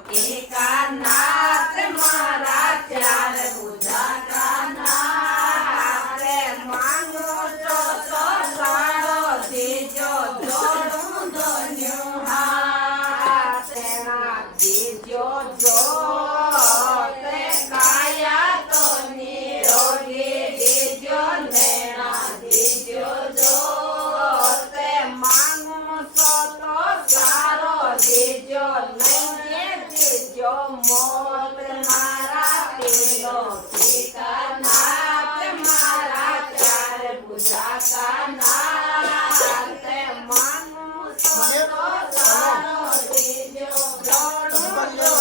ટીકા નાથ મારા ચાર પૂજા કાના રે માંગો છો તો સારો દીજો જોડું ધન્યું હા તેના દીજો જો તે કાયા તો નિરોગી દીજો નેણા દીજો જો તે માંગો છો તો સારો દીજો નહીં દીજો મોત મારા પીલો ટીકા નાથ મારા ચાર પૂજા કાના તે માંગો છો તો સારો દીજો જોડું